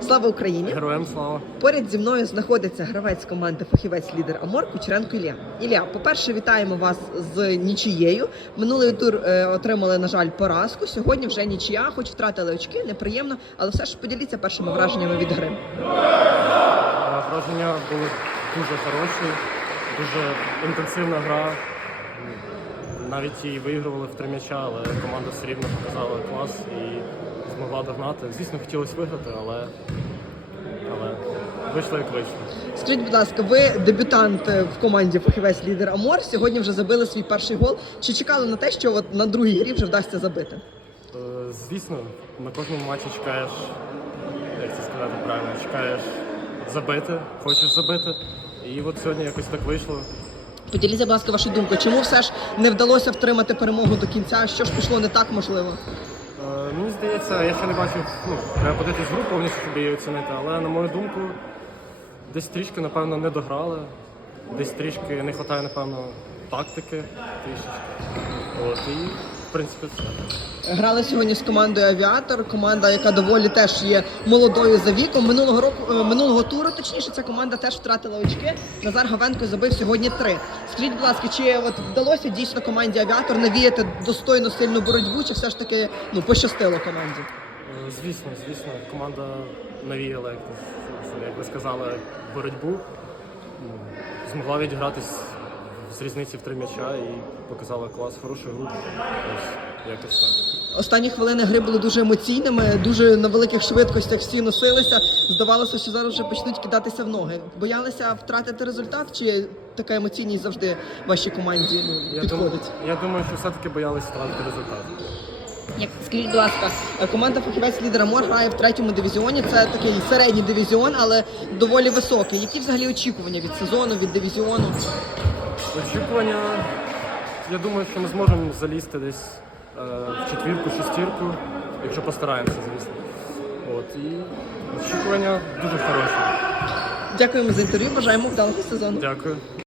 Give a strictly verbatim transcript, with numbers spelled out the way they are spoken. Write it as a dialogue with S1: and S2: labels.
S1: Слава Україні!
S2: Героям слава!
S1: Поряд зі мною знаходиться гравець команди фахівець-лідер Амор Кучеренко Ілля. Ілля, по-перше, вітаємо вас з нічією. Минулий тур е, отримали, на жаль, поразку. Сьогодні вже нічия, хоч втратили очки, неприємно, але все ж поділіться першими враженнями від гри.
S2: Враження були дуже хороші, дуже інтенсивна гра. Навіть і виігрували в три м'яча, але команда все рівно показала клас і змогла догнати. Звісно, хотілося виграти, але, але вийшло як вийшло.
S1: Скажіть, будь ласка, ви дебютант в команді фахівець-лідер Амор. Сьогодні вже забили свій перший гол. Чи чекали на те, що от на другій грі вже вдасться забити?
S2: Е, Звісно, на кожному матчі чекаєш, як це сказати правильно, чекаєш забити, хочеш забити. І от сьогодні якось так вийшло.
S1: Поділіться, будь ласка, вашу думку. Чому все ж не вдалося втримати перемогу до кінця? Що ж пішло не так, можливо?
S2: Е, Мені здається, я ще не бачив, ну, треба подивитись гру повністю, щоб її оцінити, але на мою думку, десь трішки, напевно, не дограли, десь трішки не вистачає, напевно, тактики трішечки. От, і, в принципі, все.
S1: Грали сьогодні з командою «Авіатор», команда, яка доволі теж є молодою за віком. Минулого року, минулого туру, точніше, ця команда теж втратила очки. Назар Гавенко забив сьогодні три. Скажіть, будь ласка, чи от вдалося дійсно команді «Авіатор» навіяти достойну сильну боротьбу, чи все ж таки ну, пощастило команді?
S2: Е, Звісно, звісно, команда навіяла, як, як ви сказали, боротьбу. Ну, змогла відігратись з різниці в три м'яча і показала клас, хорошу гру. Ось, якось так.
S1: Останні хвилини гри були дуже емоційними, дуже на великих швидкостях всі носилися. Здавалося, що зараз вже почнуть кидатися в ноги. Боялися втратити результат, чи така емоційність завжди вашій команді ну,
S2: Я
S1: підходить?
S2: думаю, я думаю, що все-таки боялися втратити результат.
S1: Як скажіть, будь ласка, команда фахівець-лідер Амор грає в третьому дивізіоні. Це такий середній дивізіон, але доволі високий. Які взагалі очікування від сезону, від дивізіону?
S2: Очікування, я думаю, що ми зможемо залізти десь е, в четвірку, шестірку, якщо постараємося, звісно. От, і очікування дуже хороші.
S1: Дякуємо за інтерв'ю, бажаємо вдалого сезону.
S2: Дякую.